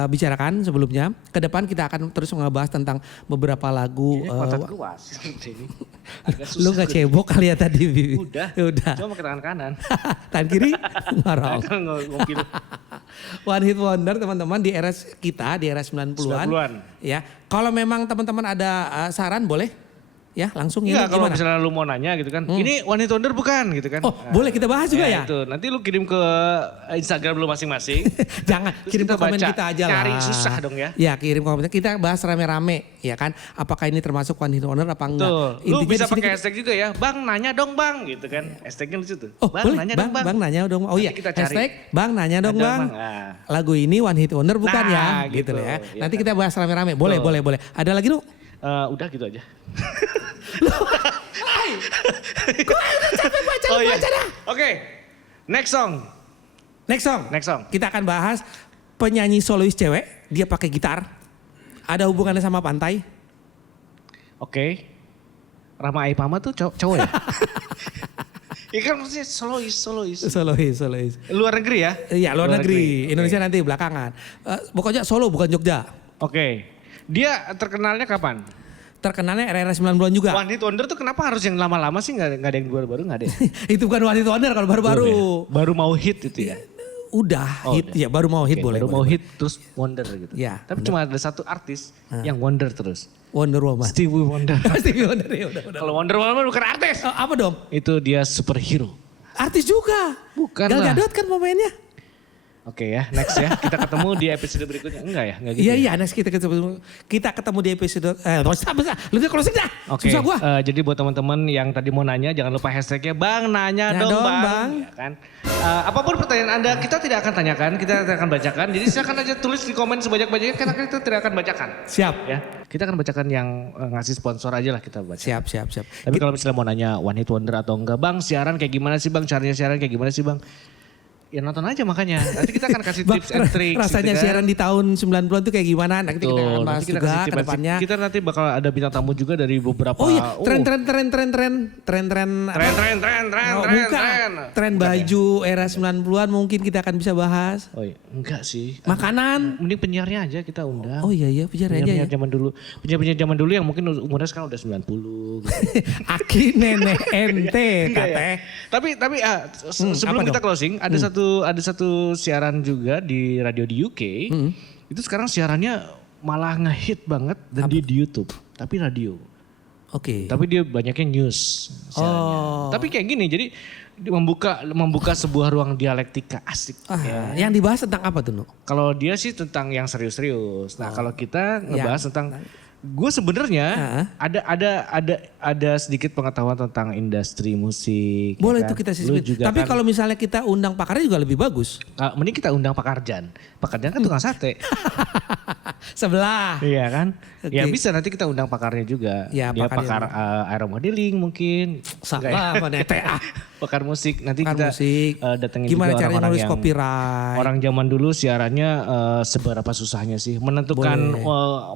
bicarakan sebelumnya. Ke depan kita akan terus ngebahas tentang beberapa lagu. Kontak luas. Ini agak susah. Lu gak cebok kali ya tadi Bibi? Udah. Cuma pakai tangan kanan. Tangan kiri ngarong. Kan ngopil. One hit wonder teman-teman di era kita, di era 90-an. 90-an. Ya, kalau memang teman-teman ada saran boleh ya langsung ini Enggak, kalau gimana? misalnya lu mau nanya gitu kan, ini One Hit Wonder bukan gitu kan. Oh boleh kita bahas juga ya? Itu, nanti lu kirim ke Instagram lu masing-masing. Jangan, Terus kirim ke kita komen baca. kita aja lah. Cari susah dong ya. Ya kirim ke komen, kita bahas rame-rame ya kan. Apakah ini termasuk One hit wonder apa enggak? Tuh, lu Intinya bisa di sini pakai hashtag juga ya. Bang nanya dong bang gitu kan. Hashtagnya lucu tuh. Oh Bang boleh, nanya bang, dong bang. bang nanya dong. Oh iya, Nanti kita cari. hashtag bang nanya dong Ada bang. bang, nah. Lagu ini One hit wonder bukan Nah, ya? Gitu gitu, ya. ya Nanti kan? kita bahas rame-rame. Boleh, Tuh. boleh. Ada lagi lu? Udah gitu aja. Gue udah capek baca dah. Oke. Next song. Next song. Kita akan bahas penyanyi solois cewek. Dia pakai gitar. Ada hubungannya sama pantai. Oke. Rama Aipama tuh cowok ya? Iya kan maksudnya solois. Solois. Luar negeri ya? Iya luar negeri. Oke. Indonesia nanti belakangan. Pokoknya Solo bukan Jogja. Oke. Dia terkenalnya kapan? Terkenalnya era-era 90-an juga. One Hit Wonder tuh kenapa harus yang lama-lama sih? Nggak ada yang baru-baru nggak ada ya? Itu bukan One Hit Wonder kalau baru-baru. Baru mau hit itu ya? Udah hit, udah. ya baru mau hit Oke, boleh. baru boleh, mau boleh. hit terus Wonder gitu. Ya, Tapi benar. cuma ada satu artis yang Wonder terus. Wonder Woman. Stevie Wonder. Stevie Wonder ya udah. Kalau Wonder Woman bukan artis. Apa dong? Itu dia superhero. Artis juga. Bukan Gal lah. Gadot kan pemainnya. Oke ya, next ya. Kita ketemu di episode berikutnya. Enggak ya? Enggak gitu Iya ya? iya, next kita ketemu di episode besar. Lu udah closing dah. Oke, Susah gua. jadi buat teman-teman yang tadi mau nanya, jangan lupa hashtagnya Bang Nanya Ya dong dong, bang. Bang. Ya kan? Apapun pertanyaan Anda, kita tidak akan tanyakan, kita akan bacakan. Jadi silakan aja tulis di komen sebanyak-banyaknya, karena kita tidak akan bacakan. Siap. Ya, kita akan bacakan yang ngasih sponsor aja lah kita baca. Siap. Tapi kalau misalnya mau nanya One Hit Wonder atau enggak, Bang siaran kayak gimana sih Bang? Caranya siaran kayak gimana sih Bang? Ya nonton aja makanya. Nanti kita akan kasih Bang, tips and tricks. rasanya gitu kan. siaran di tahun 90-an tuh kayak gimana? Nanti kita akan bahas Nanti kita juga kasih ke tips and depannya. tricks. Kita nanti bakal ada bintang tamu juga dari beberapa. Oh iya, tren. Tren baju era 90-an mungkin kita akan bisa bahas. Oh iya, enggak sih. Makanan. Mending penyiarnya aja kita undang. Oh iya penyiar aja ya. Penyiar zaman dulu. Penyiar zaman dulu yang mungkin umurnya sekarang udah 90 gitu. Aki nenek ente Enggak ya? katanya. Tapi sebelum apa kita dong? closing ada satu siaran juga di radio di UK. Itu sekarang siarannya malah ngehit banget dan di YouTube, tapi radio. Oke. Tapi dia banyaknya news siarannya. Oh. Tapi kayak gini, jadi dia membuka sebuah ruang dialektika asik. Ya. Yang dibahas tentang apa tuh, Nu? Kalau dia sih tentang yang serius-serius. Nah kalau kita ngebahas tentang Gue sebenarnya ada sedikit pengetahuan tentang industri musik. Boleh ya itu kan? kita Lu sisipin. juga Tapi kan, kalau misalnya kita undang pakarnya juga lebih bagus. mending kita undang Pak Karjan. Pak Karjan kan tukang sate. Sebelah. Iya kan? Oke. Ya bisa nanti kita undang pakarnya juga. Ya, Dia pakarnya. pakar aero modeling mungkin. Salah apa TA. Pakar musik. Nanti Pakar kita musik. datengin Gimana juga caranya orang-orang nulis yang copyright. orang zaman dulu siarannya seberapa susahnya sih menentukan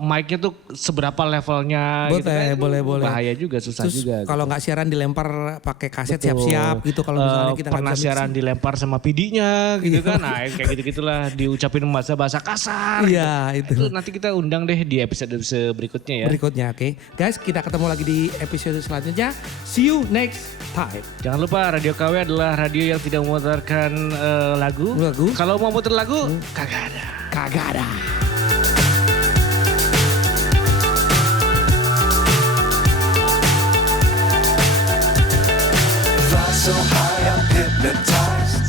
mic-nya tuh seberapa levelnya gitu kan. Boleh. Bahaya juga, susah Terus juga. kalau nggak siaran dilempar pakai kaset siap-siap gitu kalau misalnya kita nggak pernah bisa siaran mixing. dilempar sama PD-nya gitu kan. Nah, kayak gitu-gitulah diucapin bahasa kasar. Iya, gitu. itu. Nanti kita undang deh di episode berikutnya ya. Berikutnya, oke. Guys, kita ketemu lagi di episode selanjutnya. See you next time. Jangan lupa Radio KW adalah radio yang tidak memutarkan lagu. Kalau mau putar lagu, kagak ada. Kagak ada. Fly so high, I'm hypnotized.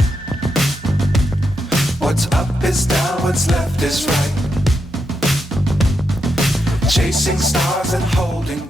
What's up is down, what's left is right. Chasing stars and holding